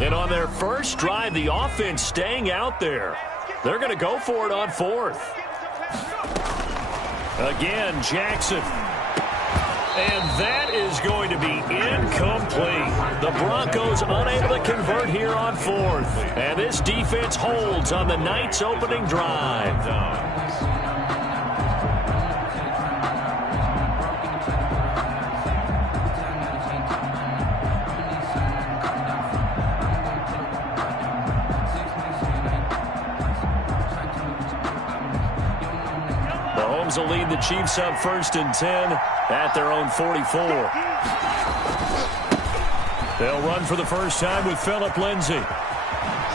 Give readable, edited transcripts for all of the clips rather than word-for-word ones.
And on their first drive, the offense staying out there. They're going to go for it on fourth. Again, Jackson. And that is going to be incomplete. The Broncos unable to convert here on fourth. And this defense holds on the Knights' opening drive. Mahomes will lead the Chiefs up 1st and 10 at their own 44. They'll run for the first time with Phillip Lindsay.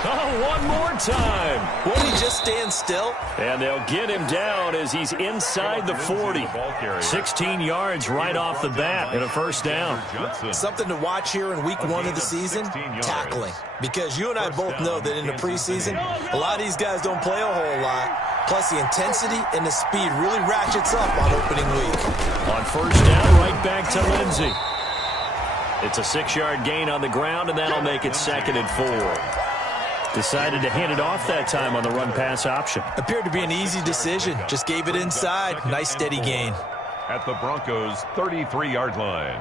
Oh, one more time. Won't he just stand still? And they'll get him down as he's inside the 40. 16 yards right off the bat and a first down. Something to watch here in week 1 of the season, tackling. Because you and I both know that in the preseason, a lot of these guys don't play a whole lot. Plus, the intensity and the speed really ratchets up on opening week. On first down, right back to Lindsay. It's a 6-yard gain on the ground, and that'll make it 2nd and 4. Decided to hand it off that time on the run-pass option. Appeared to be an easy decision. Just gave it inside. Nice, steady gain. At the Broncos' 33-yard line.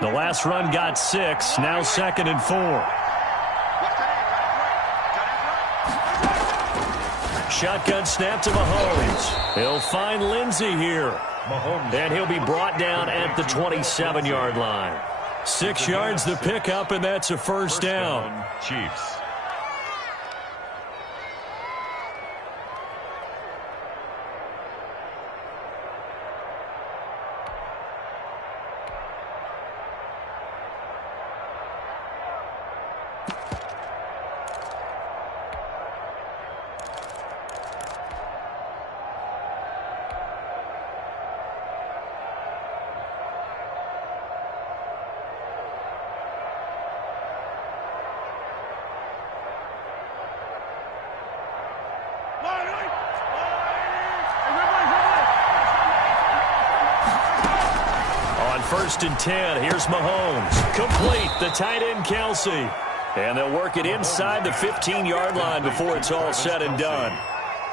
The last run got 6. Now 2nd and 4. Shotgun snap to Mahomes. He'll find Lindsay here. And he'll be brought down at the 27-yard line. 6 yards the pickup, and that's a first down. Chiefs. First and 10. Here's Mahomes. Complete. The tight end, Kelsey. And they'll work it inside the 15-yard line before it's all said and done.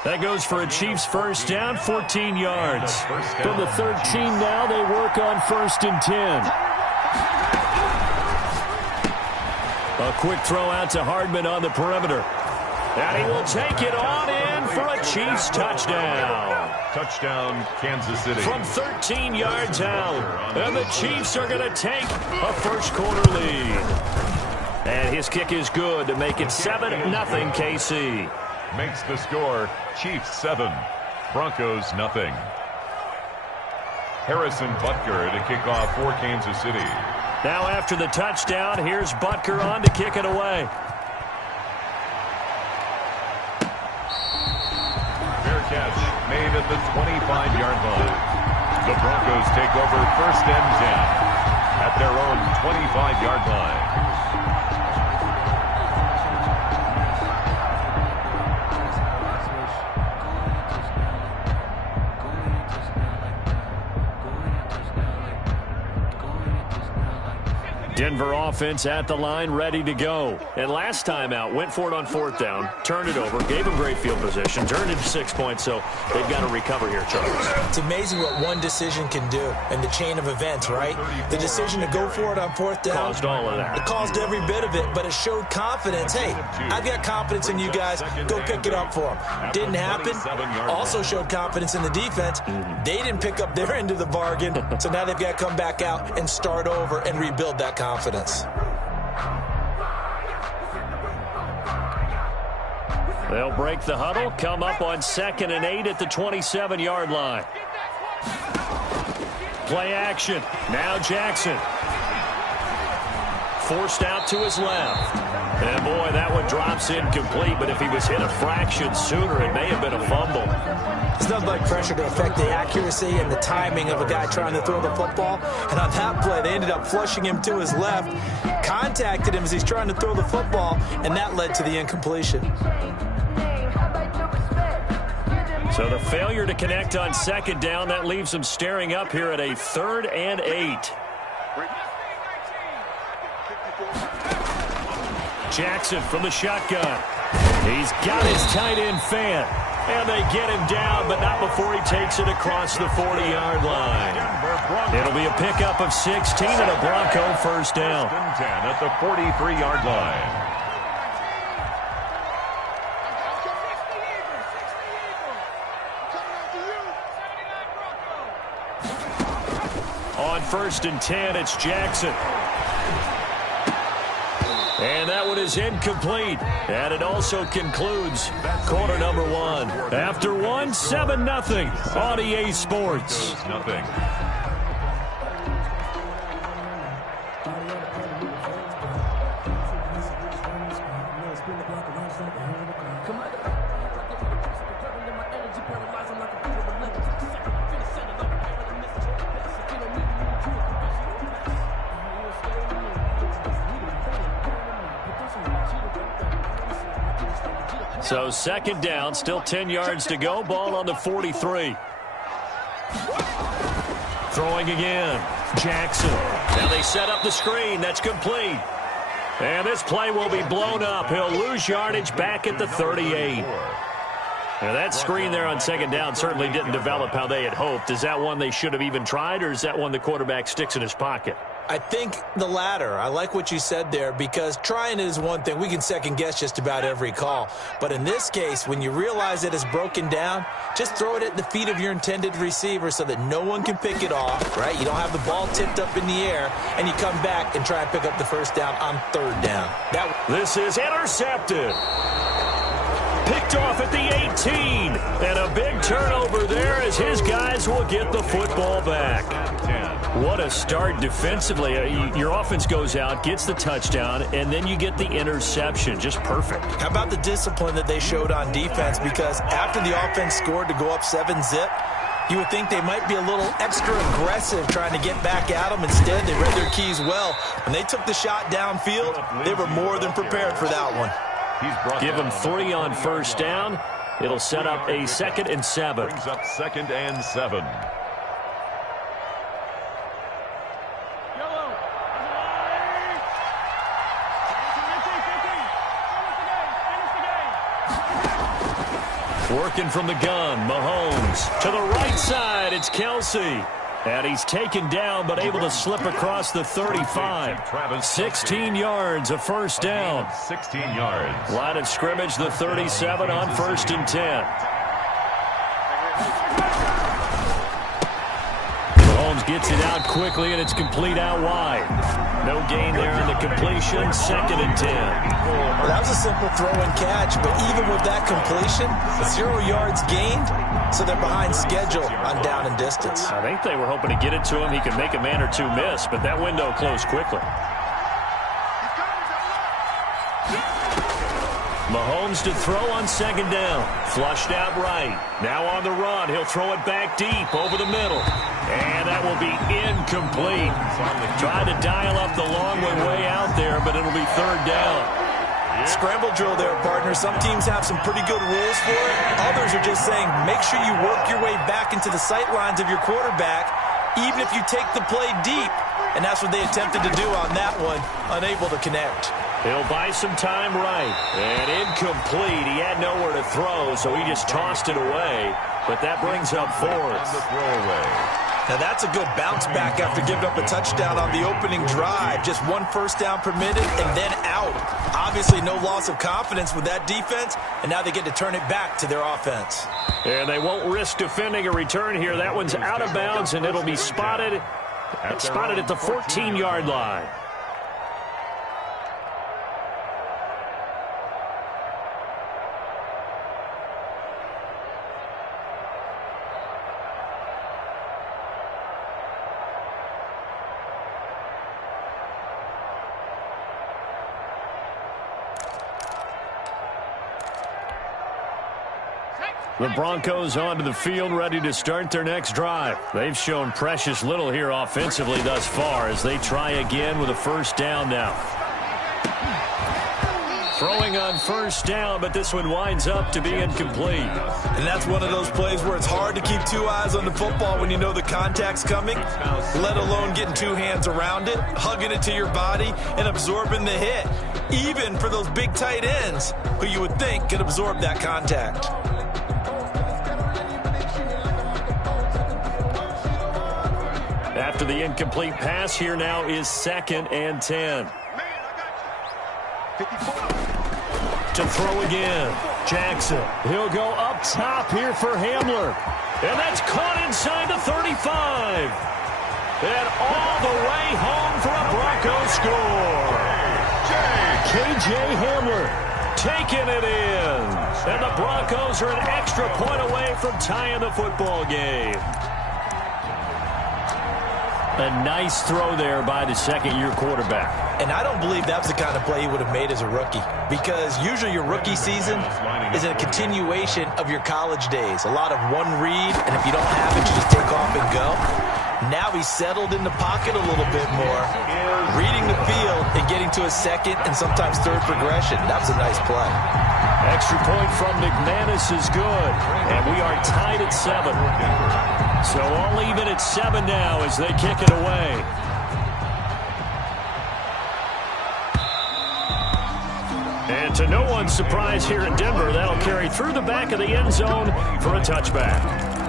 That goes for a Chiefs first down, 14 yards. From the 13 now, they work on 1st and 10. A quick throw out to Hardman on the perimeter. And he will take it on in for a Chiefs touchdown. Touchdown, Kansas City. From 13 yards out. And the Chiefs are going to take a first-quarter lead. And his kick is good to make it 7-0 KC. Makes the score Chiefs 7, Broncos nothing. Harrison Butker to kick off for Kansas City. Now after the touchdown, here's Butker on to kick it away. Catch made at the 25-yard line. The Broncos take over 1st and 10 at their own 25-yard line. Denver offense at the line, ready to go. And last time out, went for it on 4th down, turned it over, gave them great field position, turned it to 6 points, so they've got to recover here, Charles. It's amazing what one decision can do in the chain of events, right? The decision to go for it on 4th down. Caused all of that. It caused every bit of it, but it showed confidence. Hey, I've got confidence in you guys. Go pick it up for them. Didn't happen. Also showed confidence in the defense. They didn't pick up their end of the bargain, so now they've got to come back out and start over and rebuild that confidence. They'll break the huddle, come up on 2nd and 8 at the 27-yard line. Play action. Now Jackson. Forced out to his left. And boy, that one drops incomplete, but if he was hit a fraction sooner, it may have been a fumble. There's nothing like pressure to affect the accuracy and the timing of a guy trying to throw the football. And on that play, they ended up flushing him to his left, contacted him as he's trying to throw the football, and that led to the incompletion. So the failure to connect on 2nd down, that leaves them staring up here at a 3rd and 8. Jackson from the shotgun. He's got his tight end fan. And they get him down, but not before he takes it across the 40-yard line. It'll be a pickup of 16 and a Bronco first down. 10 at the 43-yard line. On 1st and 10, it's Jackson. And that one is incomplete. And it also concludes quarter number 1. After 1, 7-0 on EA Sports. Nothing. So 2nd down, still 10 yards to go. Ball on the 43. Throwing again. Jackson. Now they set up the screen. That's complete. And this play will be blown up. He'll lose yardage back at the 38. Now that screen there on 2nd down certainly didn't develop how they had hoped. Is that one they should have even tried, or is that one the quarterback sticks in his pocket? I think the latter. I like what you said there, because trying it is one thing. We can second-guess just about every call. But in this case, when you realize it is broken down, just throw it at the feet of your intended receiver so that no one can pick it off, right? You don't have the ball tipped up in the air, and you come back and try and pick up the first down on 3rd down. This is intercepted. Picked off at the 18. And a big turnover there as his guys will get the football back. What a start defensively. Your offense goes out, gets the touchdown, and then you get the interception. Just perfect. How about the discipline that they showed on defense? Because after the offense scored to go up 7-zip, you would think they might be a little extra aggressive trying to get back at them. Instead, they read their keys well. When they took the shot downfield, they were more than prepared for that one. Give them 3 on 1st down. It'll set up a 2nd and 7. Brings up 2nd and 7. Working from the gun, Mahomes. To the right side, it's Kelsey. And he's taken down, but able to slip across the 35. 16 yards, a first down. 16 yards. Line of scrimmage, the 37 on 1st and 10. Mahomes gets it out quickly, and it's complete out wide. No gain there in the completion, 2nd and 10. Well, that was a simple throw and catch, but even with that completion, 0 yards gained, so they're behind schedule on down and distance. I think they were hoping to get it to him. He could make a man or two miss, but that window closed quickly. Mahomes to throw on 2nd down. Flushed out right. Now on the run. He'll throw it back deep over the middle. And that will be incomplete. Trying to dial up the long way out there, but it'll be 3rd down. Scramble drill there, partner. Some teams have some pretty good rules for it. Others are just saying, make sure you work your way back into the sight lines of your quarterback, even if you take the play deep. And that's what they attempted to do on that one, unable to connect. He'll buy some time right. And incomplete. He had nowhere to throw, so he just tossed it away. But that brings up 4th. Now that's a good bounce back after giving up a touchdown on the opening drive. Just 1 first down permitted and then out. Obviously no loss of confidence with that defense, and now they get to turn it back to their offense. And they won't risk defending a return here. That one's out of bounds, and it'll be spotted at the 14-yard line. The Broncos onto the field, ready to start their next drive. They've shown precious little here offensively thus far as they try again with a first down now. Throwing on first down, but this one winds up to be incomplete. And that's one of those plays where it's hard to keep two eyes on the football when you know the contact's coming, let alone getting two hands around it, hugging it to your body, and absorbing the hit, even for those big tight ends who you would think could absorb that contact. After the incomplete pass, here now is 2nd and 10. To throw again, Jackson. He'll go up top here for Hamler. And that's caught inside the 35. And all the way home for a Broncos score. K.J. Hamler taking it in. And the Broncos are an extra point away from tying the football game. A nice throw there by the second-year quarterback. And I don't believe that was the kind of play he would have made as a rookie, because usually your rookie season is a continuation of your college days. A lot of one read, and if you don't have it, you just take off and go. Now he's settled in the pocket a little bit more, reading the field and getting to a second and sometimes third progression. That was a nice play. Extra point from McManus is good, and we are tied at 7. So all even at 7 now as they kick it away. And to no one's surprise here in Denver, that'll carry through the back of the end zone for a touchback.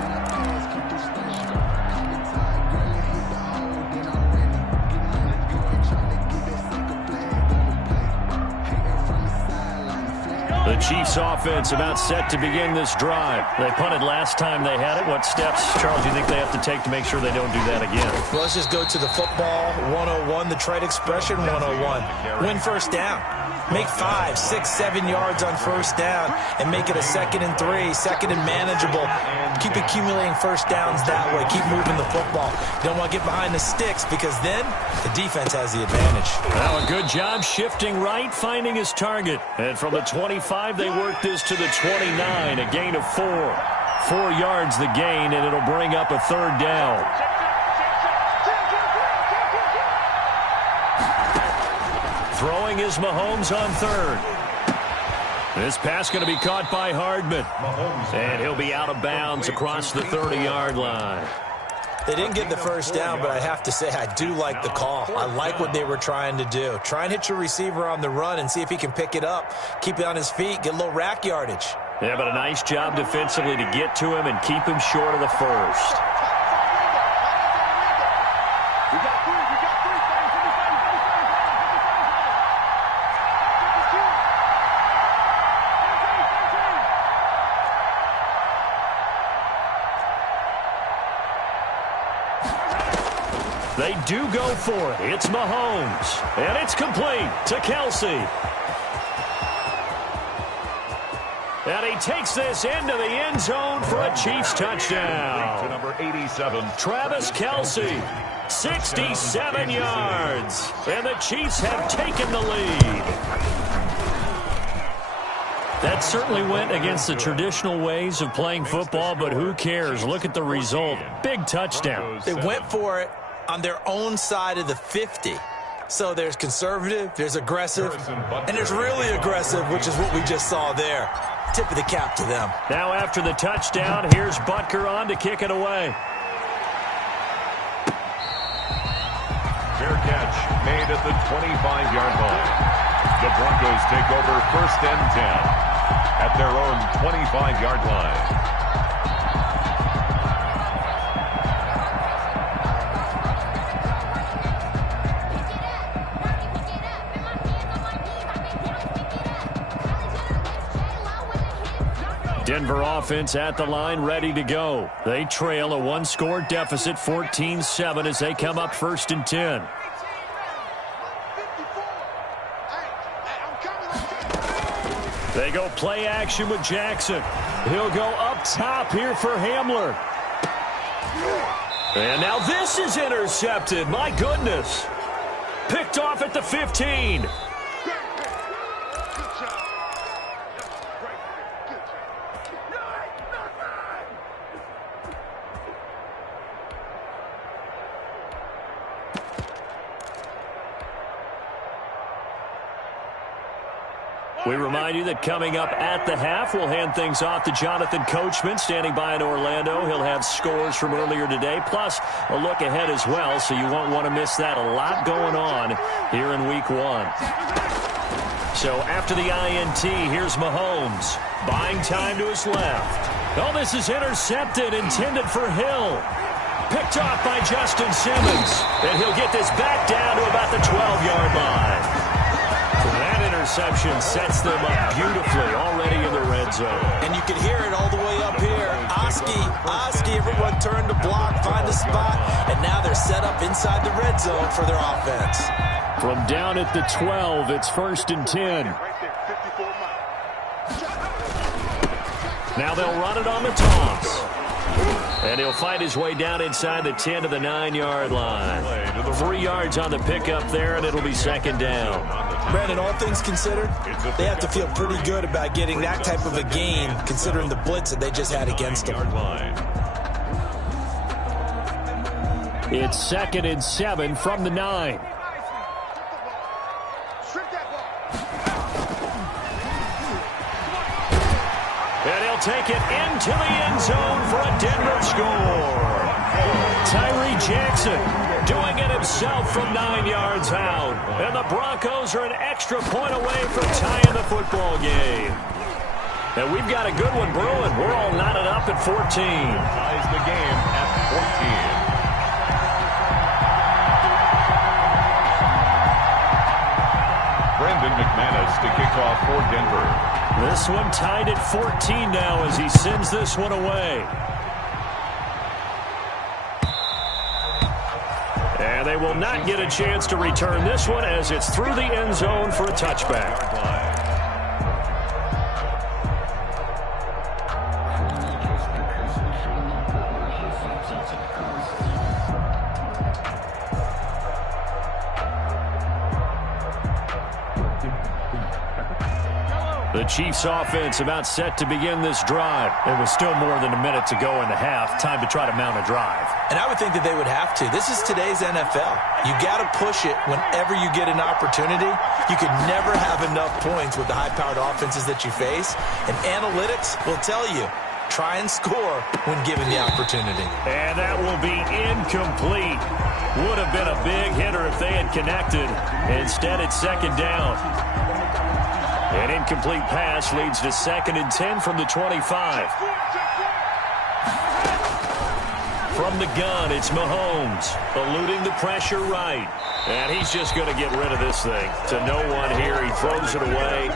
The Chiefs offense about set to begin this drive. They punted last time they had it. What steps, Charles, do you think they have to take to make sure they don't do that again? Well, let's just go to the football 101, the trade expression 101. Win first down. Make 5, 6, 7 yards on first down and make it a 2nd and 3, 2nd and manageable. Keep accumulating first downs that way. Keep moving the football. You don't want to get behind the sticks because then the defense has the advantage. Well, a good job shifting right, finding his target. And from the 25, they work this to the 29, a gain of 4. 4 yards the gain, and it'll bring up a 3rd down. Throwing is Mahomes on 3rd. This pass going to be caught by Hardman. And he'll be out of bounds across the 30-yard line. They didn't get the first down, but I have to say I do like the call. I like what they were trying to do. Try and hit your receiver on the run and see if he can pick it up. Keep it on his feet, get a little rack yardage. Yeah, but a nice job defensively to get to him and keep him short of the first. They do go for it. It's Mahomes. And it's complete to Kelsey. And he takes this into the end zone for a Chiefs touchdown. To number 87. Travis Kelsey, 67 yards. And the Chiefs have taken the lead. That certainly went against the traditional ways of playing football, but who cares? Look at the result. Big touchdown. They went for it on their own side of the 50. So there's conservative, there's aggressive, and there's really aggressive, which is what we just saw there. Tip of the cap to them. Now after the touchdown, here's Butker on to kick it away. Fair catch made at the 25-yard line. The Broncos take over 1st and 10 at their own 25-yard line. Denver offense at the line, ready to go. They trail a one-score deficit, 14-7, as they come up 1st and 10. They go play action with Jackson. He'll go up top here for Hamler. And now this is intercepted. My goodness. Picked off at the 15. We remind you that coming up at the half, we'll hand things off to Jonathan Coachman, standing by in Orlando. He'll have scores from earlier today, plus a look ahead as well, so you won't want to miss that. A lot going on here in Week 1. So after the INT, here's Mahomes. Buying time to his left. Oh, this is intercepted, intended for Hill. Picked off by Justin Simmons. And he'll get this back down to about the 12-yard line. That interception sets them up beautifully already in the red zone. And you can hear it all the way up here. Oski, everyone turned to block, find a spot, and now they're set up inside the red zone for their offense. From down at the 12, it's 1st and 10. Now they'll run it on the toss. And he'll fight his way down inside the 10 to the 9-yard line. 3 yards on the pickup there, and it'll be 2nd down. Brandon, all things considered, they have to feel pretty good about getting that type of a gain, considering the blitz that they just had against them. It's 2nd and 7 from the 9. And he'll take it into the end zone for a Denver score. Tyree Jackson doing it himself from 9 yards out. And the Broncos are an extra point away from tying the football game. And we've got a good one brewing. We're all knotted up at 14. Ties the game at 14. Brendan McManus to kick off for Denver. This one tied at 14 now as he sends this one away. And they will not get a chance to return this one as it's through the end zone for a touchback. The Chiefs offense about set to begin this drive. It was still more than a minute to go in the half. Time to try to mount a drive. And I would think that they would have to. This is today's NFL. You got to push it whenever you get an opportunity. You could never have enough points with the high-powered offenses that you face. And analytics will tell you, try and score when given the opportunity. And that will be incomplete. Would have been a big hitter if they had connected. Instead, it's 2nd down. An incomplete pass leads to 2nd and 10 from the 25. From the gun, it's Mahomes, eluding the pressure right. And he's just going to get rid of this thing. To no one here, he throws it away,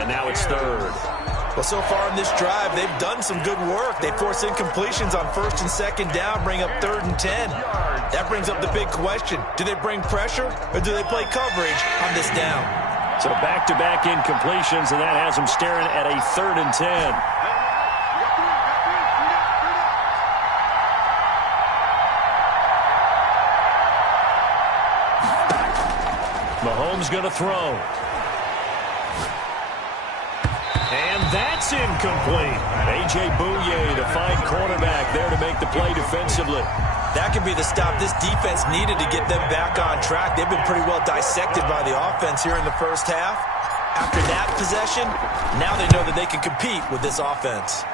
and now it's 3rd. Well, so far in this drive, they've done some good work. They force incompletions on 1st and 2nd down, bring up 3rd and 10. That brings up the big question. Do they bring pressure, or do they play coverage on this down? So back-to-back incompletions, and that has them staring at a 3rd and 10. Mahomes going to throw. And that's incomplete. A.J. Bouye, the fine cornerback, there to make the play defensively. That could be the stop this defense needed to get them back on track. They've been pretty well dissected by the offense here in the first half. After that possession, now they know that they can compete with this offense.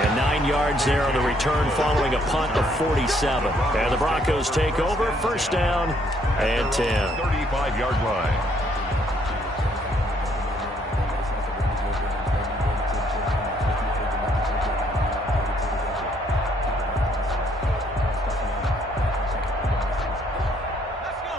And 9 yards there on the return following a punt of 47. And the Broncos take over, 1st down and 10. 35-yard line.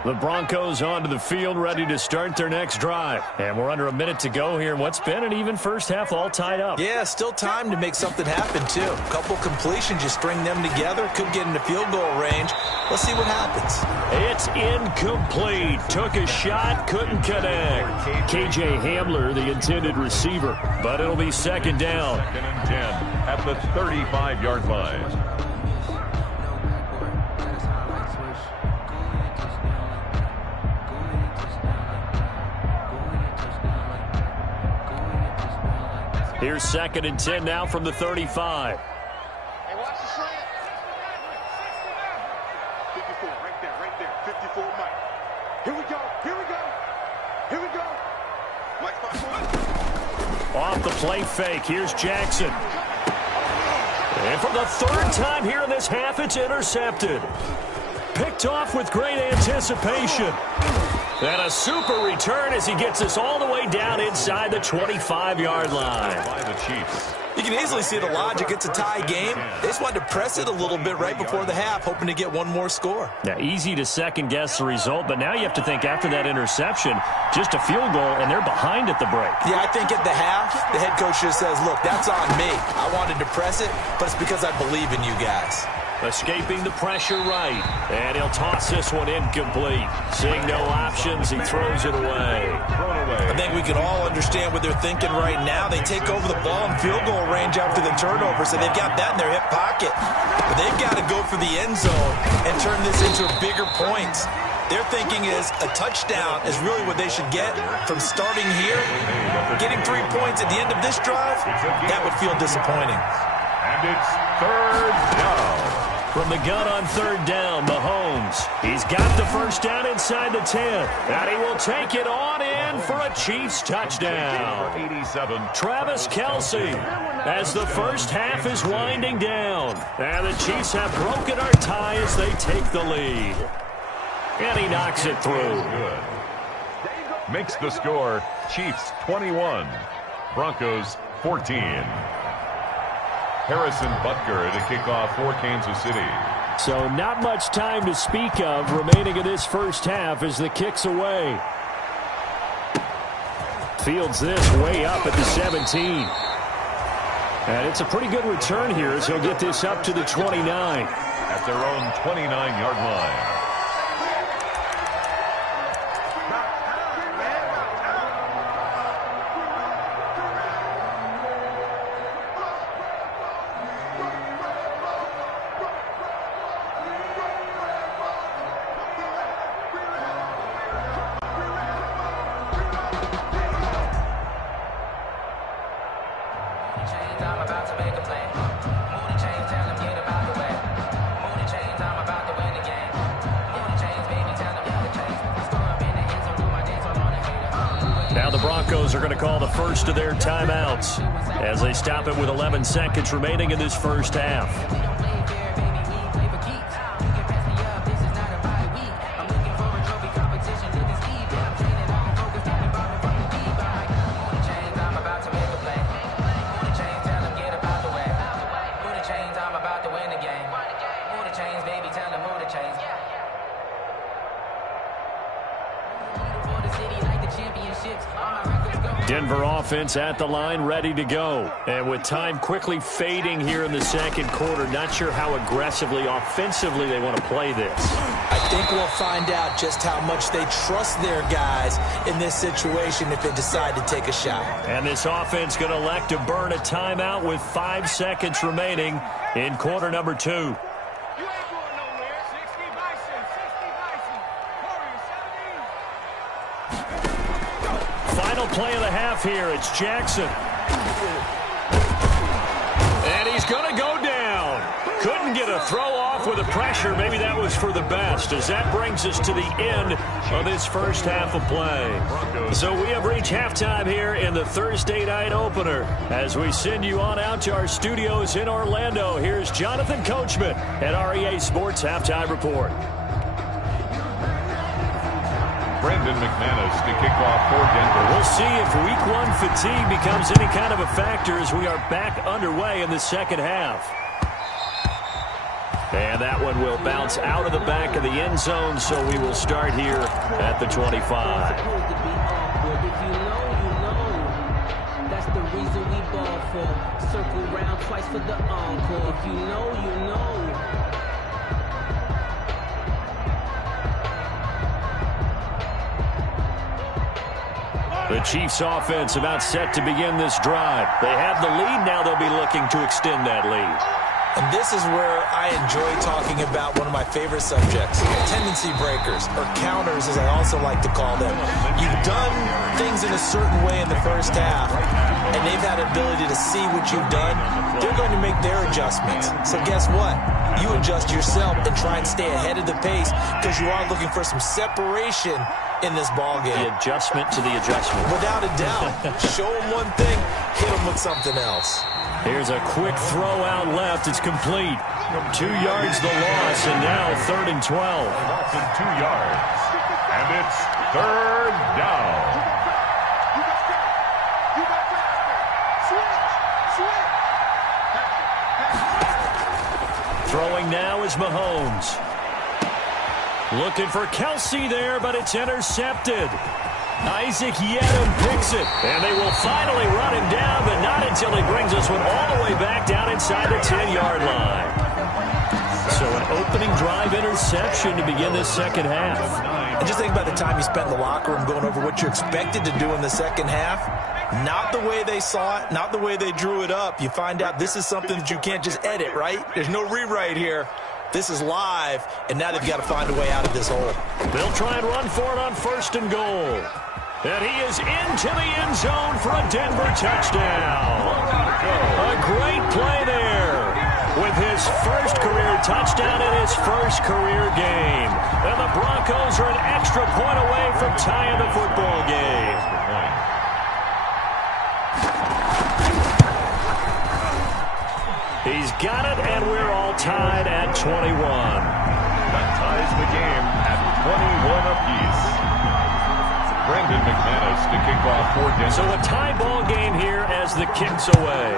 The Broncos onto the field, ready to start their next drive. And we're under a minute to go here in what's been an even first half, all tied up. Yeah, still time to make something happen, too. A couple completions, just string them together. Could get into field goal range. Let's see what happens. It's incomplete. Took a shot, couldn't connect. K.J. Hamler, the intended receiver. But it'll be 2nd down. 2nd and 10 at the 35-yard line. Here's 2nd and 10 now from the 35. Hey, watch the slant. for Mike. Here we go. Here we go. Here we go. Off the play fake, here's Jackson. And for the third time here in this half, it's intercepted. Picked off with great anticipation. And a super return as he gets us all the way down inside the 25-yard line. By the Chiefs. You can easily see the logic. It's a tie game. They just wanted to press it a little bit right before the half, hoping to get one more score. Now, easy to second-guess the result, but now you have to think after that interception, just a field goal, and they're behind at the break. Yeah, I think at the half, the head coach just says, look, that's on me. I wanted to press it, but it's because I believe in you guys. Escaping the pressure right, and he'll toss this one incomplete. Seeing no options, he throws it away. I think we can all understand what they're thinking right now. They take over the ball in field goal range after the turnover, so they've got that in their hip pocket. But they've got to go for the end zone and turn this into bigger points. Their thinking is a touchdown is really what they should get from starting here. Getting 3 points at the end of this drive, that would feel disappointing. And it's third down. From the gun on third down, Mahomes. He's got the first down inside the 10. And he will take it on in for a Chiefs touchdown. 87. Travis Kelce, as the first half is winding down. And the Chiefs have broken our tie as they take the lead. And he knocks it through. Good. Makes the score Chiefs 21, Broncos 14. Harrison Butker to kick off for Kansas City. So not much time to speak of remaining in this first half as the kick's away. Fields this way up at the 17. And it's a pretty good return here as he'll get this up to the 29. At their own 29-yard line. Now the Broncos are going to call the first of their timeouts as they stop it with 11 seconds remaining in this first half. Denver offense at the line, ready to go. And with time quickly fading here in the second quarter, not sure how aggressively, offensively they want to play this. I think we'll find out just how much they trust their guys in this situation if they decide to take a shot. And this offense going to elect to burn a timeout with 5 seconds remaining in quarter number 2. Final play of the half here. It's Jackson. And he's going to go down. Couldn't get a throw off with the pressure. Maybe that was for the best, as that brings us to the end of this first half of play. So we have reached halftime here in the Thursday night opener. As we send you on out to our studios in Orlando, here's Jonathan Coachman at REA Sports Halftime Report. Brandon McManus to kick off for Denver. We'll see if week 1 fatigue becomes any kind of a factor as we are back underway in the second half. And that one will bounce out of the back of the end zone, so we will start here at the 25. That's the reason we ball for. Circle round twice for the encore. If you know, you know. The Chiefs offense about set to begin this drive. They have the lead. Now they'll be looking to extend that lead. And this is where I enjoy talking about one of my favorite subjects, tendency breakers, or counters as I also like to call them. You've done things in a certain way in the first half, and they've had ability to see what you've done. They're going to make their adjustments. So guess what? You adjust yourself and try and stay ahead of the pace because you are looking for some separation in this ball game. The adjustment to the adjustment. Without a doubt. Show them one thing, hit them with something else. Here's a quick throw out left. It's complete. 2 yards the loss, and now 3rd and 12. Loss of 2 yards. And it's 3rd down. Throwing now is Mahomes. Looking for Kelsey there, but it's intercepted. Isaac Yedem picks it, and they will finally run him down, but not until he brings this one all the way back down inside the 10-yard line. So an opening drive interception to begin this second half. And just think about the time you spent in the locker room going over what you expected to do in the second half. Not the way they saw it, not the way they drew it up. You find out this is something that you can't just edit, right? There's no rewrite here. This is live, and now they've got to find a way out of this hole. They'll try and run for it on 1st and goal. And he is into the end zone for a Denver touchdown. A great play there with his first career touchdown in his first career game. And the Broncos are an extra point away from tying the football game. He's got it, and we're all tied at 21. That ties the game at 21 apiece. Brandon McManus to kick off for Denver. So a tie ball game here as the kick's away.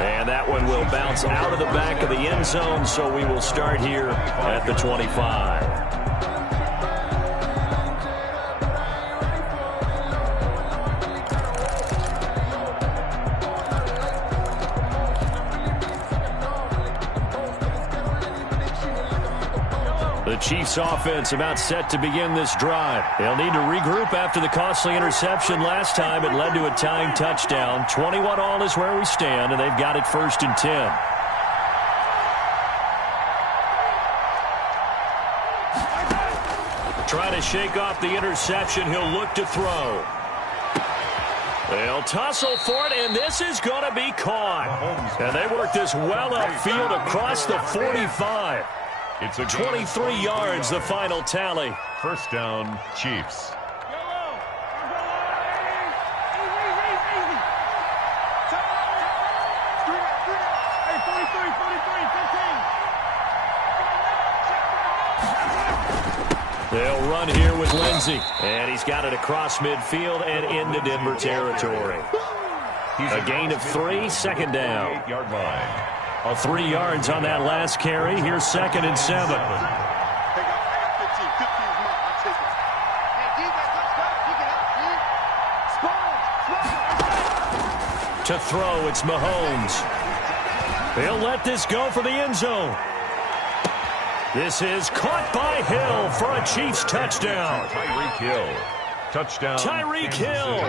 And that one will bounce out of the back of the end zone, so we will start here at the 25. The Chiefs offense about set to begin this drive. They'll need to regroup after the costly interception last time. It led to a tying touchdown. 21 all is where we stand, and they've got it 1st and 10. Trying to shake off the interception. He'll look to throw. They'll tussle for it, and this is going to be caught. And they work this well upfield across the 45. It's a 23 yards, the final tally. 1st down, Chiefs. They'll run here with Lindsey. And he's got it across midfield and into Denver territory. A gain of 3, 2nd down. 8-yard line. 3 yards on that last carry. Here's 2nd and 7. To throw, it's Mahomes. He'll let this go for the end zone. This is caught by Hill for a Chiefs touchdown. Tyreek Hill. Touchdown. Tyreek Hill,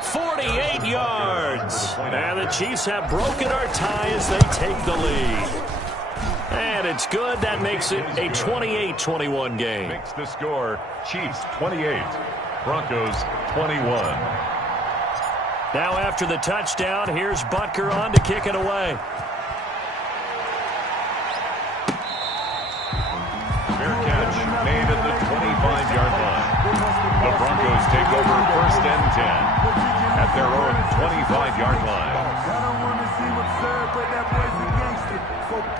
48 yards. And the Chiefs have broken our tie as they take the lead. And it's good. That makes it a 28-21 game. Makes the score Chiefs 28, Broncos 21. Now after the touchdown, here's Butker on to kick it away. Fair catch made at the 25-yard line. The Broncos take over 1st and 10 at their own 25-yard line. I don't want to see what's served, but that boy's a gangster.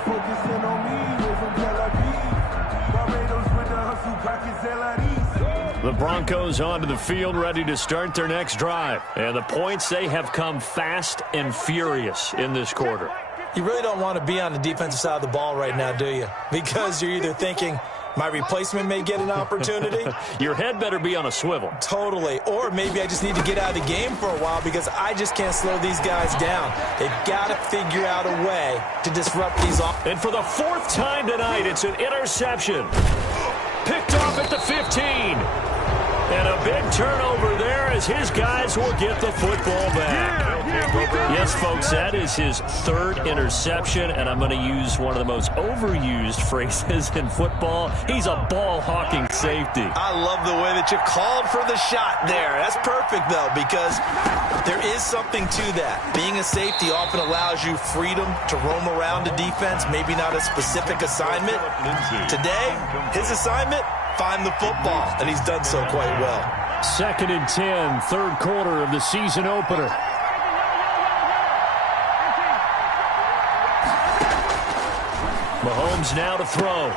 Focusing on me, we're from Tel Aviv. Barbados with the hustle, pockets LREs. The Broncos onto the field, ready to start their next drive. And the points, they have come fast and furious in this quarter. You really don't want to be on the defensive side of the ball right now, do you? Because you're either thinking, my replacement may get an opportunity. Your head better be on a swivel. Totally. Or maybe I just need to get out of the game for a while because I just can't slow these guys down. They've got to figure out a way to disrupt these offenses. And for the 4th time tonight, it's an interception. Picked off at the 15. And a big turnover there as his guys will get the football back. Yes, folks, that is his third interception, and I'm going to use one of the most overused phrases in football. He's a ball-hawking safety. I love the way that you called for the shot there. That's perfect, though, because there is something to that. Being a safety often allows you freedom to roam around a defense, maybe not a specific assignment. Today, his assignment, find the football, and he's done so quite well. 2nd and 10, third quarter of the season opener. Mahomes now to throw.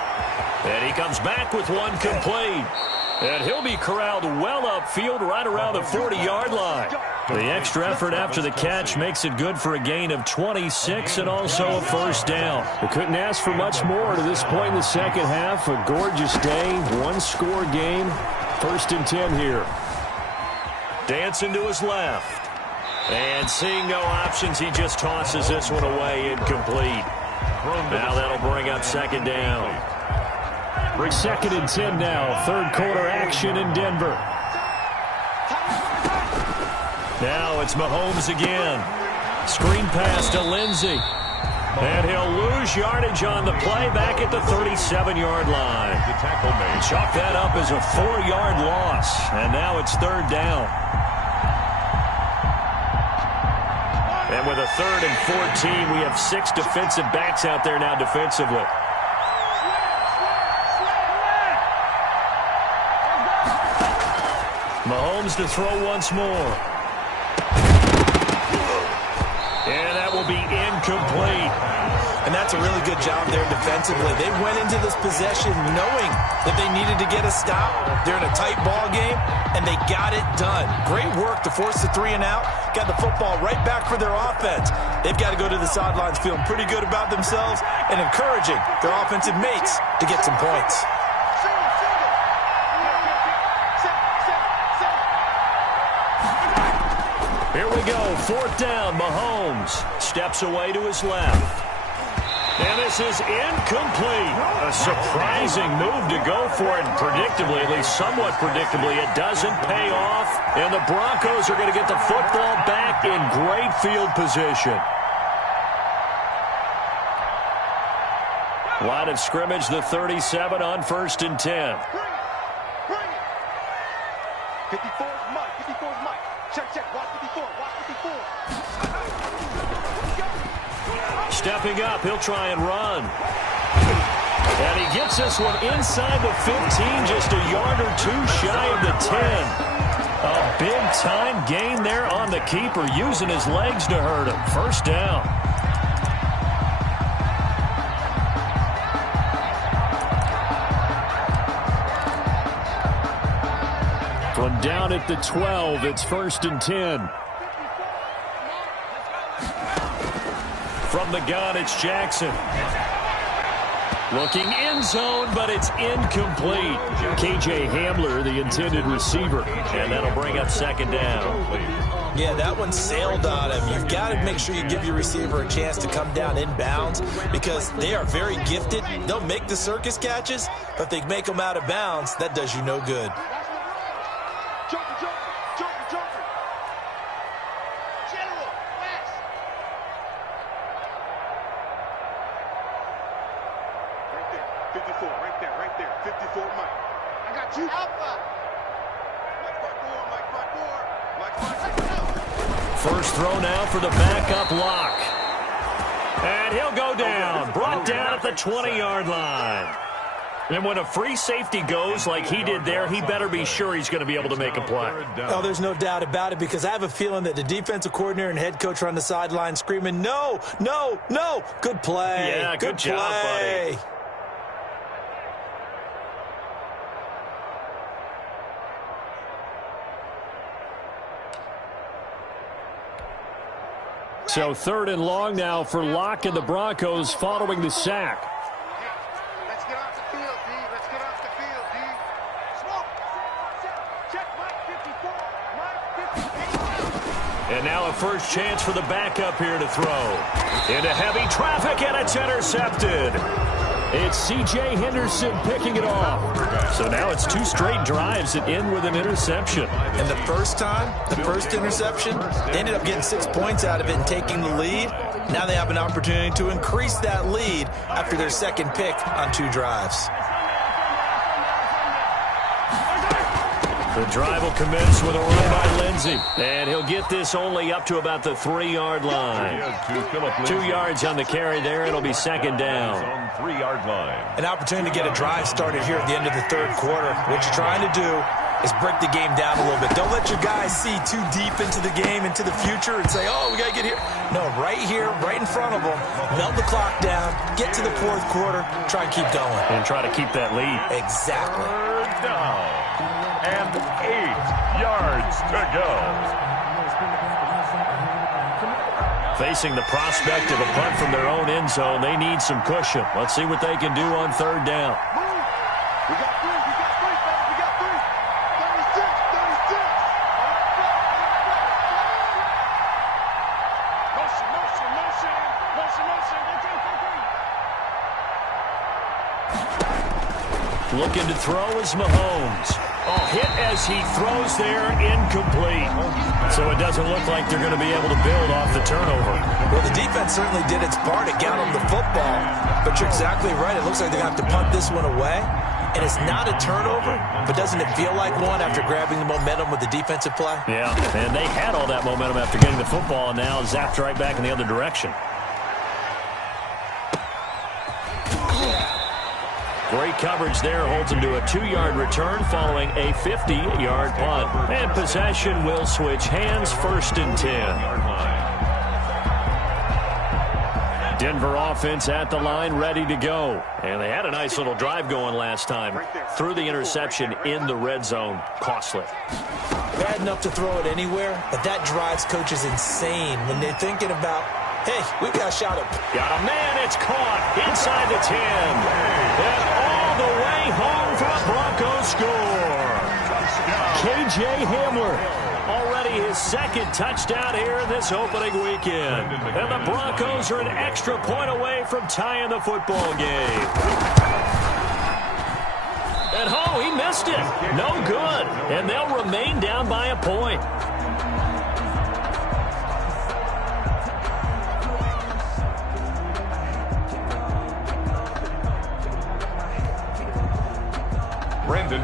And he comes back with one complete. And he'll be corralled well upfield right around the 40-yard line. The extra effort after the catch makes it good for a gain of 26 and also a first down. We couldn't ask for much more to this point in the second half. A gorgeous day, one-score game. 1st and 10 here. Dancing to his left. And seeing no options, he just tosses this one away, incomplete. Now that'll bring up 2nd down. 2nd and 10 now. Third quarter action in Denver. Now it's Mahomes again. Screen pass to Lindsey. And he'll lose yardage on the play back at the 37-yard line. The tackle made. Chalk that up as a 4-yard loss. And now it's 3rd down. And with a 3rd and 14, we have 6 defensive backs out there now defensively. Mahomes to throw once more. And that will be incomplete. And that's a really good job there defensively. They went into this possession knowing that they needed to get a stop. They're in a tight ball game, and they got it done. Great work to force the 3 and out. Got the football right back for their offense. They've got to go to the sidelines feeling pretty good about themselves and encouraging their offensive mates to get some points. Here we go, 4th down. Mahomes steps away to his left. And this is incomplete. A surprising move to go for it, and predictably, at least somewhat predictably, it doesn't pay off. And the Broncos are going to get the football back in great field position. Line of scrimmage, the 37 on 1st and 10. 54's Mike. 54's Mike. Check. Watch 54. Watch 54. Stepping up, he'll try and run. And he gets this one inside the 15, just a yard or 2 shy of the 10. A big-time gain there on the keeper, using his legs to hurt him. First down. From down at the 12, it's 1st and 10. From the gun, it's Jackson. Looking end zone, but it's incomplete. KJ Hamler, the intended receiver. And that'll bring up 2nd down. Yeah, that one sailed on him. You've got to make sure you give your receiver a chance to come down inbounds because they are very gifted. They'll make the circus catches, but if they make them out of bounds, that does you no good. Jumper. General, West. Right there. 54, right there. 54, Mike. I got you. Alpha. Mike. First throw now for the backup lock. And he'll go down. Brought down at the 20-yard line. And when a free safety goes like he did there, he better be sure he's going to be able to make a play. Oh, there's no doubt about it because I have a feeling that the defensive coordinator and head coach are on the sideline screaming, no. Good play. Yeah, good job, buddy. So 3rd and long now for Locke and the Broncos following the sack. Let's get off the field, D. Let's get off the field, D. Smoke. Check Mike 54. And now a first chance for the backup here to throw. Into heavy traffic, and it's intercepted. It's C.J. Henderson picking it off. So now it's 2 straight drives that end with an interception. And the first time, the first interception, they ended up getting 6 points out of it and taking the lead. Now they have an opportunity to increase that lead after their second pick on 2 drives. The drive will commence with a run by Lindsey. And he'll get this only up to about the 3-yard line. 2 yards on the carry there. It'll be second down. 3-yard line. An opportunity to get a drive started here at the end of the third quarter. What you're trying to do is break the game down a little bit. Don't let your guys see too deep into the game, into the future, and say, oh, we got to get here. No, right here, right in front of them, melt the clock down, get to the fourth quarter, try and keep going. And try to keep that lead. Exactly. Third down. And 8 yards to go. Facing the prospect of a punt from their own end zone, they need some cushion. Let's see what they can do on third down. We got 3, we got 3, fellas, we got 3. 36, 36. Motion, motion, motion, motion, motion. Looking to throw is Mahomes. Hit as he throws there, incomplete. So it doesn't look like they're going to be able to build off the turnover. Well, the defense certainly did its part. It got them the football. But you're exactly right. It looks like they're going to have to punt this one away. And it's not a turnover, but doesn't it feel like one after grabbing the momentum with the defensive play? Yeah, and they had all that momentum after getting the football, and now zapped right back in the other direction. Great coverage there, holds him to a 2-yard return following a 50-yard punt. And possession will switch hands, 1st and 10. Denver offense at the line, ready to go. And they had a nice little drive going last time. Threw the interception in the red zone. Costly. Bad enough to throw it anywhere, but that drives coaches insane when they're thinking about, hey, we've got a shot at. Got a man, it's caught inside the 10. And all the way home for a Broncos score. K.J. Hamler, already his 2nd touchdown here in this opening weekend. And the Broncos are an extra point away from tying the football game. And oh, he missed it. No good. And they'll remain down by a point.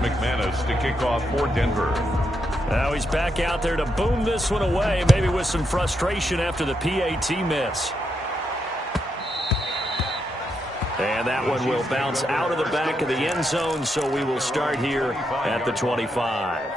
McManus to kick off for Denver. Now he's back out there to boom this one away, maybe with some frustration after the PAT miss. And that one will bounce out of the back of the end zone, so we will start here at the 25.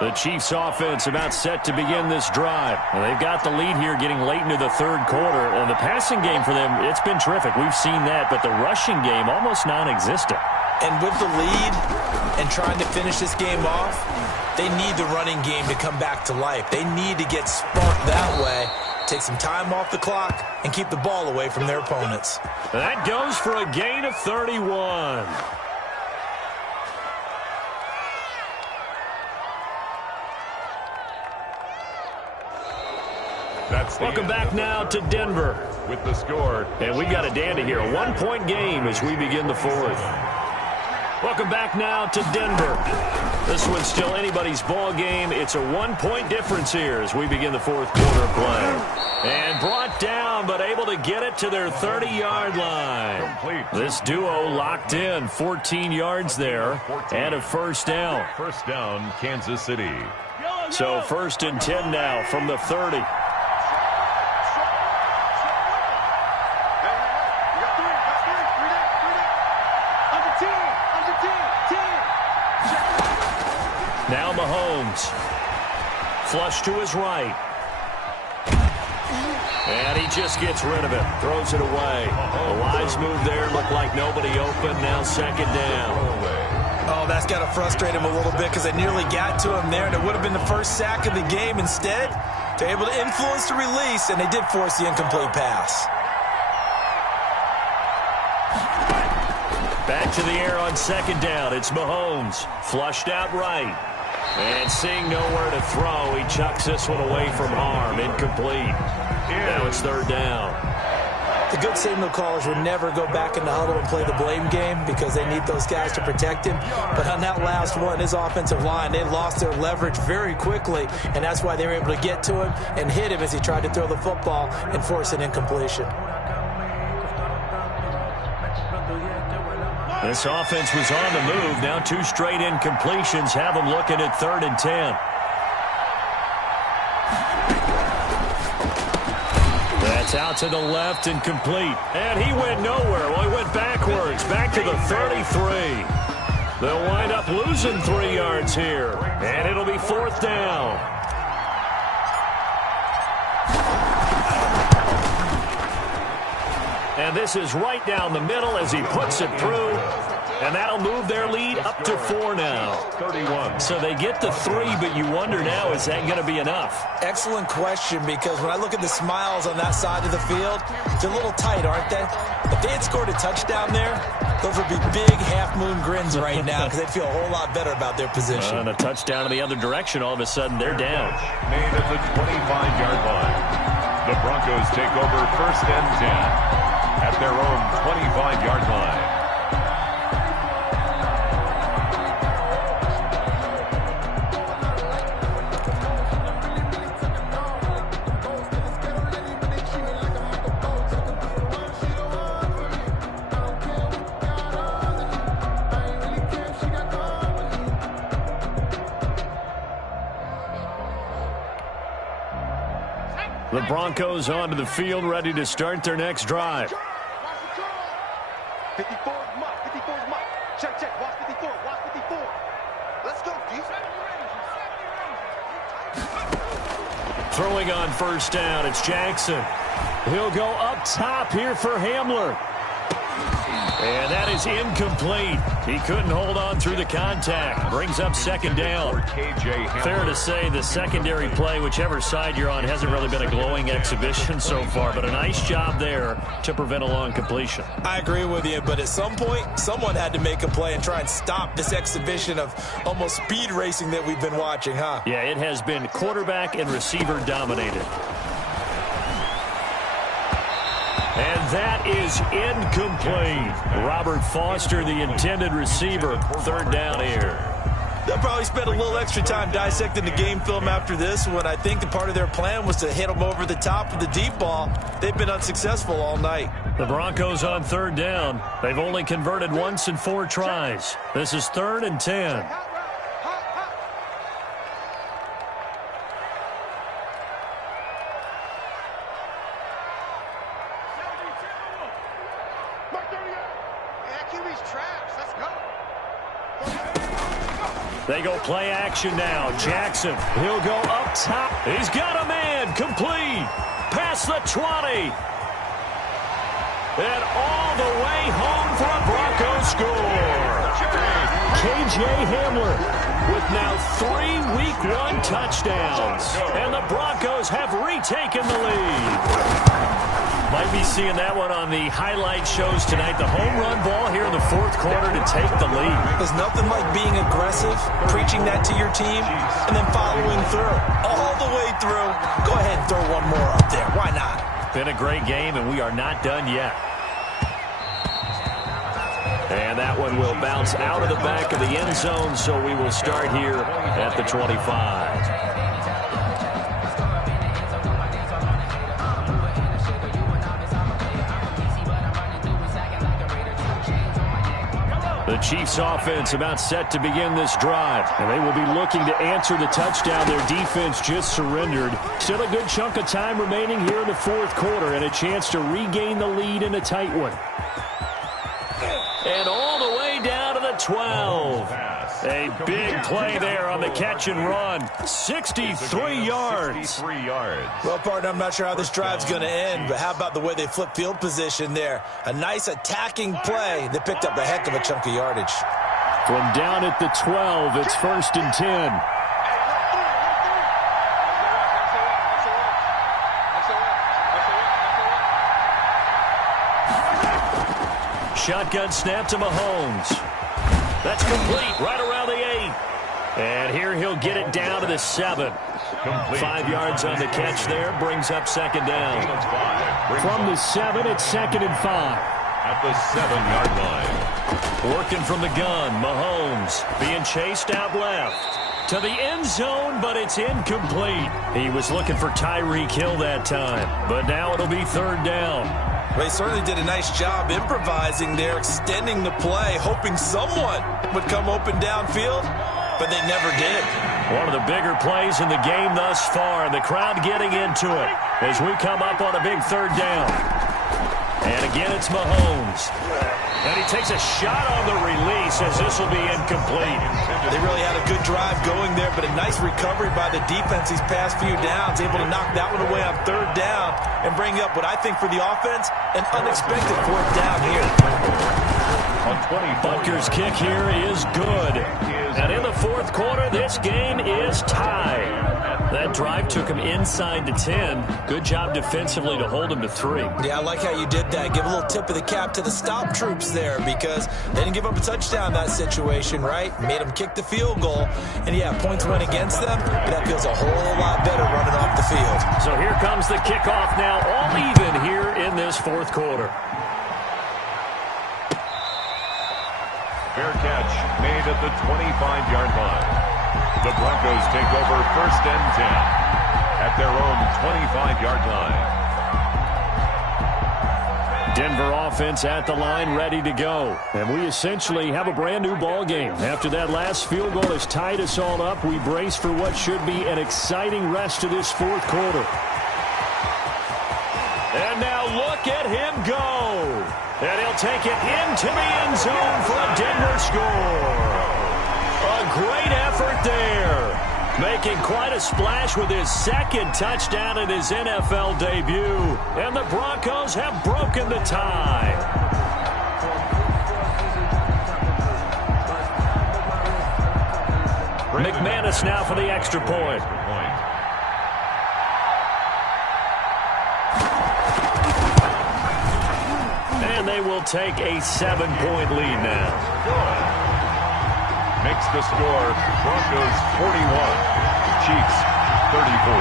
The Chiefs offense about set to begin this drive. Well, they've got the lead here getting late into the third quarter. And the passing game for them, it's been terrific. We've seen that, but the rushing game almost non-existent. And with the lead and trying to finish this game off, they need the running game to come back to life. They need to get sparked that way, take some time off the clock, and keep the ball away from their opponents. That goes for a gain of 31. Welcome back now to Denver. With the score. And we've got a dandy here. A 1-point game as we begin the fourth. Welcome back now to Denver. This one's still anybody's ball game. It's a 1-point difference here as we begin the fourth quarter play. And brought down, but able to get it to their 30-yard line. Complete. This duo locked in, 14 yards there, and a first down. First down, Kansas City. So 1st and 10 now from the 30. Now Mahomes. Flush to his right. And he just gets rid of it. Throws it away. The wise move there. Looked like nobody open. Now 2nd down. Oh, that's got to frustrate him a little bit because they nearly got to him there, and it would have been the first sack of the game. Instead, they're able to influence the release, and they did force the incomplete pass. Back to the air on second down. It's Mahomes. Flushed out right. And seeing nowhere to throw, he chucks this one away from harm. Incomplete. Now it's third down. The good signal callers would never go back in the huddle and play the blame game because they need those guys to protect him. But on that last one, his offensive line, they lost their leverage very quickly, and that's why they were able to get to him and hit him as he tried to throw the football and force an incompletion. This offense was on the move. Now 2 straight incompletions have them looking at 3rd and 10. That's out to the left and complete. And he went nowhere. Well, he went backwards. Back to the 33. They'll wind up losing 3 yards here. And it'll be 4th down. And this is right down the middle as he puts it through. And that'll move their lead up to 4 now. 31. So they get to 3, but you wonder now, is that going to be enough? Excellent question, because when I look at the smiles on that side of the field, they're a little tight, aren't they? If they had scored a touchdown there, those would be big half-moon grins right now because they'd feel a whole lot better about their position. And a touchdown in the other direction, all of a sudden they're down. Made at the 25-yard line. The Broncos take over 1st and 10 at their own 25-yard line. The Broncos onto the field, ready to start their next drive. 54 is Mike. 54 is Mike. Check, check. Watch 54. Watch 54. Let's go, D. Throwing on 1st down, it's Jackson. He'll go up top here for Hamler. And that is incomplete. He couldn't hold on through the contact. Brings up 2nd down. Fair to say the secondary play, whichever side you're on, hasn't really been a glowing exhibition so far, but a nice job there to prevent a long completion. I agree with you, but at some point, someone had to make a play and try and stop this exhibition of almost speed racing that we've been watching, huh? Yeah, it has been quarterback and receiver dominated. And that is incomplete. Robert Foster, the intended receiver. 3rd down here. They'll probably spend a little extra time dissecting the game film after this one. I think the part of their plan was to hit them over the top of the deep ball. They've been unsuccessful all night. The Broncos on 3rd down. They've only converted once in 4 tries. This is 3rd and 10. They go play action now. Jackson, he'll go up top. He's got a man. Complete. Past the 20. And all the way home for a Broncos score. KJ Hamler with now 3 Week 1 touchdowns. And the Broncos have retaken the lead. Might be seeing that one on the highlight shows tonight. The home run ball here in the 4th quarter to take the lead. There's nothing like being aggressive, preaching that to your team, and then following through. All the way through. Go ahead and throw one more up there. Why not? Been a great game, and we are not done yet. And that one will bounce out of the back of the end zone, so we will start here at the 25. The Chiefs offense about set to begin this drive, and they will be looking to answer the touchdown their defense just surrendered. Still a good chunk of time remaining here in the 4th quarter and a chance to regain the lead in a tight one. And all the way down to the 12. A big play there on the catch and run. 63 yards. Well, partner, I'm not sure how this drive's going to end, but how about the way they flip field position there? A nice attacking play that picked up a heck of a chunk of yardage. From down at the 12, it's 1st and 10. Shotgun snap to Mahomes. That's complete right around the 8. And here he'll get it down to the 7. 5 yards on the catch there, brings up second down. From the 7, it's 2nd and 5. At the 7-yard line. Working from the gun, Mahomes being chased out left. To the end zone, but it's incomplete. He was looking for Tyreek Hill that time, but now it'll be 3rd down. They certainly did a nice job improvising there, extending the play, hoping someone would come open downfield, but they never did. One of the bigger plays in the game thus far, and the crowd getting into it as we come up on a big 3rd down. And again, it's Mahomes. And he takes a shot on the release as this will be incomplete. They really had a good drive going there, but a nice recovery by the defense these past few downs, able to knock that one away on 3rd down and bring up what I think for the offense, an unexpected 4th down here. Butker's kick here is good. And in the 4th quarter, this game is tied. That drive took him inside the 10. Good job defensively to hold him to 3. Yeah, I like how you did that. Give a little tip of the cap to the stop troops there because they didn't give up a touchdown in that situation, right? Made them kick the field goal. And, yeah, points went against them, but that feels a whole lot better running off the field. So here comes the kickoff now, all even here in this 4th quarter. Fair catch made at the 25-yard line. The Broncos take over 1st and 10 at their own 25-yard line. Denver offense at the line, ready to go. And we essentially have a brand new ball game. After that last field goal has tied us all up, we brace for what should be an exciting rest of this 4th quarter. And now look at him go. And he'll take it into the end zone for a Denver score. A great effort there. Making quite a splash with his 2nd touchdown in his NFL debut. And the Broncos have broken the tie. McManus now for the extra point. And they will take a 7-point lead now. Makes the score Broncos 41, Chiefs 34.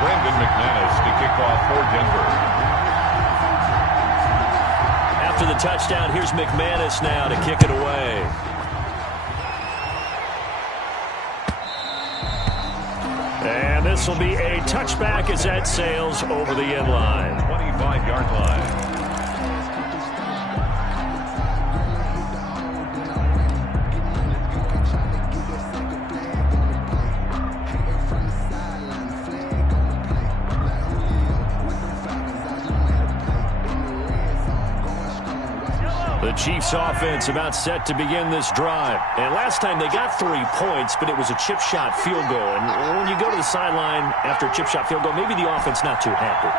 Brandon McManus to kick off for Denver. After the touchdown, here's McManus now to kick it away. And this will be a touchback as that sails over the end line. 25-yard line. The Chiefs offense about set to begin this drive. And last time they got 3 points, but it was a chip shot field goal. And when you go to the sideline after a chip shot field goal, maybe the offense not too happy.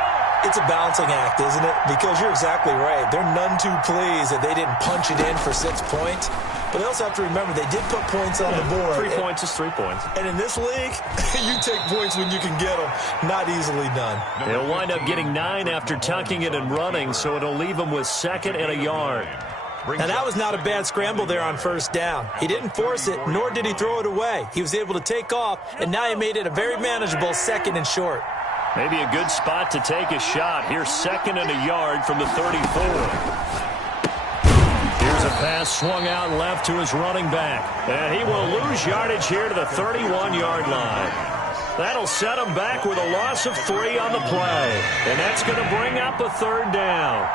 It's a balancing act, isn't it? Because you're exactly right. They're none too pleased that they didn't punch it in for 6 points. But they also have to remember they did put points on the board. 3 points is 3 points. And in this league, you take points when you can get them. Not easily done. They'll wind up getting 9 after tucking it and running, so it'll leave them with 2nd and a yard. Now, that was not a bad scramble there on 1st down. He didn't force it, nor did he throw it away. He was able to take off, and now he made it a very manageable 2nd and short. Maybe a good spot to take a shot. Here's 2nd and a yard from the 34. Here's a pass swung out left to his running back. And he will lose yardage here to the 31-yard line. That'll set him back with a loss of 3 on the play. And that's going to bring up a 3rd down.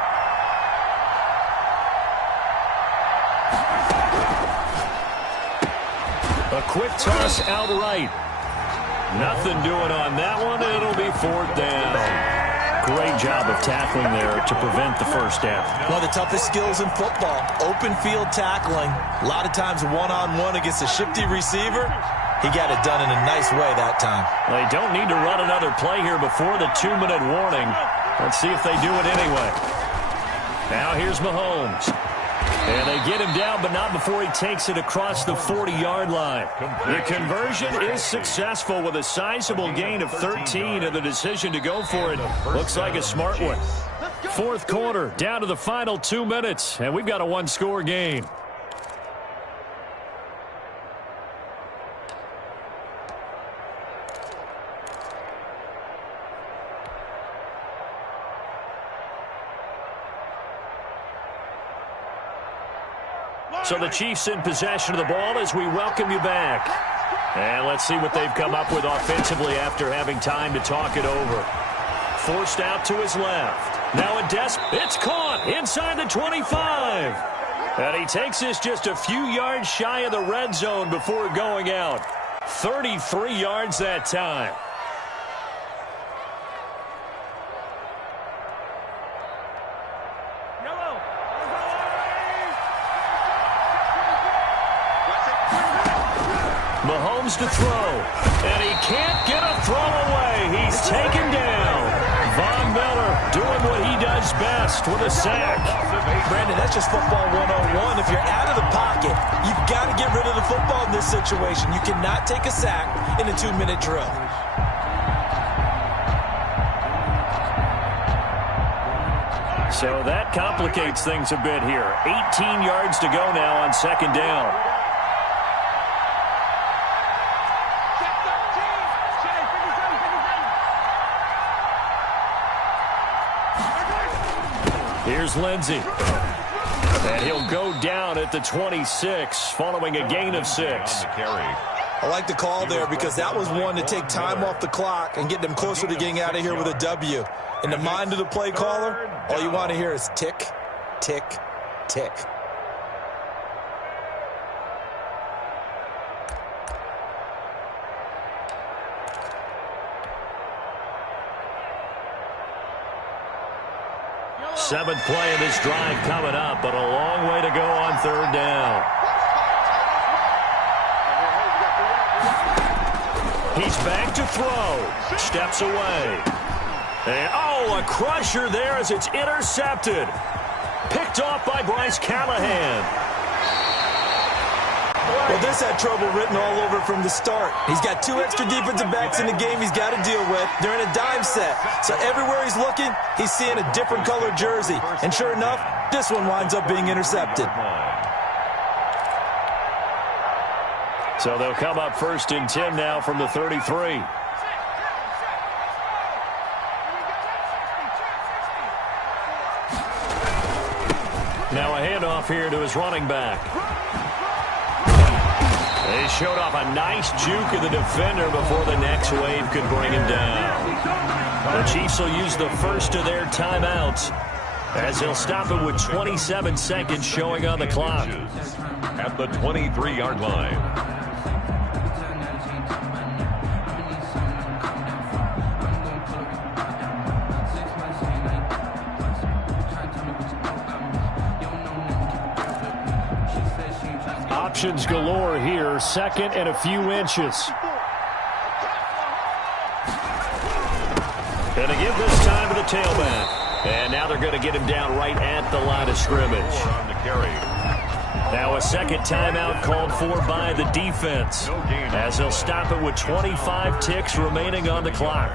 A quick toss outright. Nothing doing on that one. It'll be 4th down. Great job of tackling there to prevent the 1st down. One of the toughest skills in football, open field tackling. A lot of times one-on-one against a shifty receiver. He got it done in a nice way that time. They don't need to run another play here before the 2-minute warning. Let's see if they do it anyway. Now here's Mahomes. And they get him down, but not before he takes it across the 40-yard line. The conversion is successful with a sizable gain of 13, and the decision to go for it looks like a smart one. Fourth quarter, down to the final 2 minutes, and we've got a one-score game. So the Chiefs in possession of the ball as we welcome you back. And let's see what they've come up with offensively after having time to talk it over. Forced out to his left. Now it's caught inside the 25. And he takes this just a few yards shy of the red zone before going out. 33 yards that time. Mahomes to throw, and he can't get a throw away. He's taken down. Von Miller doing what he does best with a sack. Brandon, that's just football 101. If you're out of the pocket, you've got to get rid of the football in this situation. You cannot take a sack in a 2-minute drill. So that complicates things a bit here. 18 yards to go now on second down. Here's Lindsey. And he'll go down at the 26 following a gain of 6. I like the call there because that was one to take time off the clock and get them closer to getting out of here with a W. In the mind of the play caller, all you want to hear is tick, tick, tick. Seventh play of this drive coming up, but a long way to go on third down. He's back to throw. Steps away. And, a crusher there as it's intercepted. Picked off by Bryce Callahan. Well, this had trouble written all over from the start. He's got 2 extra defensive backs in the game he's got to deal with. They're in a dime set. So everywhere he's looking, he's seeing a different colored jersey. And sure enough, this one winds up being intercepted. So they'll come up 1st and 10 now from the 33. Now a handoff here to his running back. They showed off a nice juke of the defender before the next wave could bring him down. The Chiefs will use the first of their timeouts as they'll stop it with 27 seconds showing on the clock. At the 23-yard line. Options galore here, 2nd and a few inches. Going to give this time to the tailback. And now they're going to get him down right at the line of scrimmage. Now a second timeout called for by the defense as they'll stop it with 25 ticks remaining on the clock.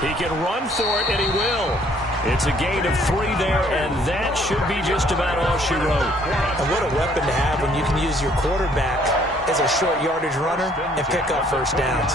He can run for it, and he will. It's a gain of 3 there, and that should be just about all she wrote. And what a weapon to have when you can use your quarterback as a short yardage runner and pick up first downs.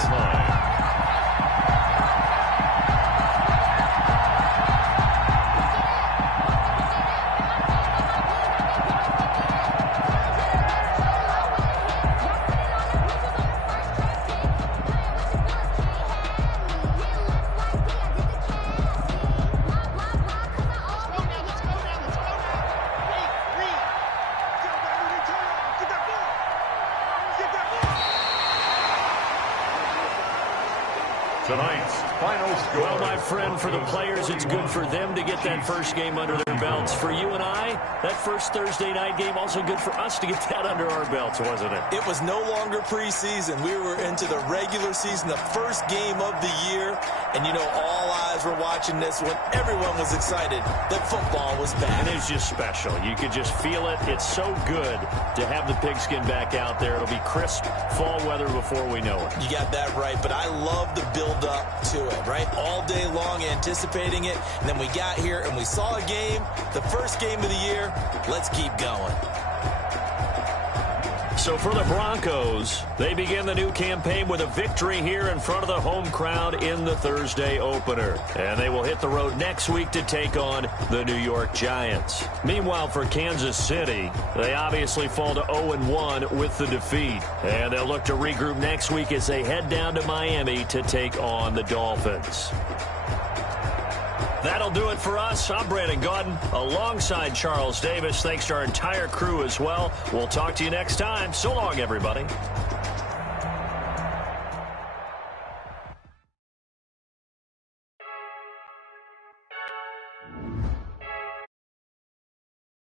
fun for the players. It's good for them to get that first game under their belts. For you and I, that first Thursday night game, also good for us to get that under our belts, wasn't it? It was no longer preseason. We were into the regular season, the first game of the year. And, you know, all eyes were watching this when everyone was excited that football was back. It is just special. You could just feel it. It's so good to have the pigskin back out there. It'll be crisp fall weather before we know it. You got that right, but I love the build-up to it, right? All day long anticipating it, and then we got here and we saw a game, the first game of the year. Let's keep going. So for the Broncos, they begin the new campaign with a victory here in front of the home crowd in the Thursday opener. And they will hit the road next week to take on the New York Giants. Meanwhile, for Kansas City, they obviously fall to 0-1 with the defeat. And they'll look to regroup next week as they head down to Miami to take on the Dolphins. That'll do it for us. I'm Brandon Gaudin alongside Charles Davis. Thanks to our entire crew as well. We'll talk to you next time. So long, everybody.